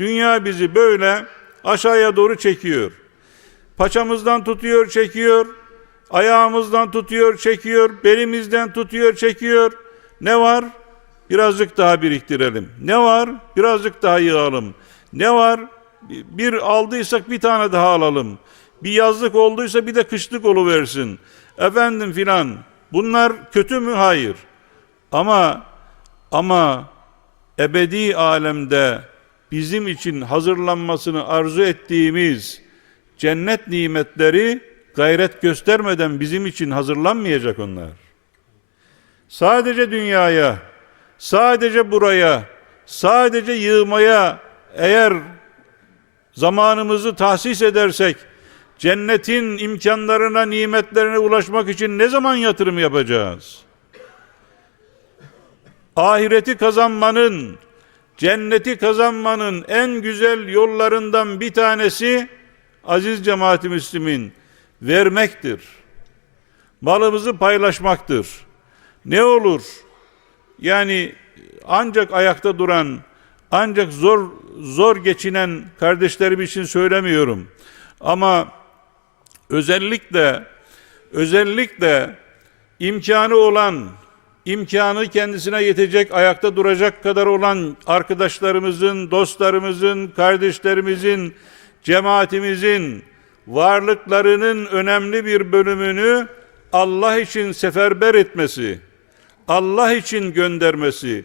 Dünya bizi böyle aşağıya doğru çekiyor. Paçamızdan tutuyor, çekiyor. Ayağımızdan tutuyor, çekiyor. Belimizden tutuyor, çekiyor. Ne var? Birazcık daha biriktirelim. Ne var? Birazcık daha yığalım. Ne var? Bir aldıysak bir tane daha alalım. Bir yazlık olduysa bir de kışlık oluversin. Efendim filan. Bunlar kötü mü? Hayır. Ama ama ebedi alemde bizim için hazırlanmasını arzu ettiğimiz cennet nimetleri gayret göstermeden bizim için hazırlanmayacak onlar. Sadece dünyaya, sadece buraya, sadece yığmaya eğer zamanımızı tahsis edersek cennetin imkanlarına, nimetlerine ulaşmak için ne zaman yatırım yapacağız? Ahireti kazanmanın, cenneti kazanmanın en güzel yollarından bir tanesi aziz cemaati Müslümin vermektir. Malımızı paylaşmaktır. Ne olur? Yani ancak ayakta duran, ancak zor zor geçinen kardeşlerim için söylemiyorum. Ama özellikle özellikle imkanı olan, imkanı kendisine yetecek, ayakta duracak kadar olan arkadaşlarımızın, dostlarımızın, kardeşlerimizin, cemaatimizin varlıklarının önemli bir bölümünü Allah için seferber etmesi, Allah için göndermesi,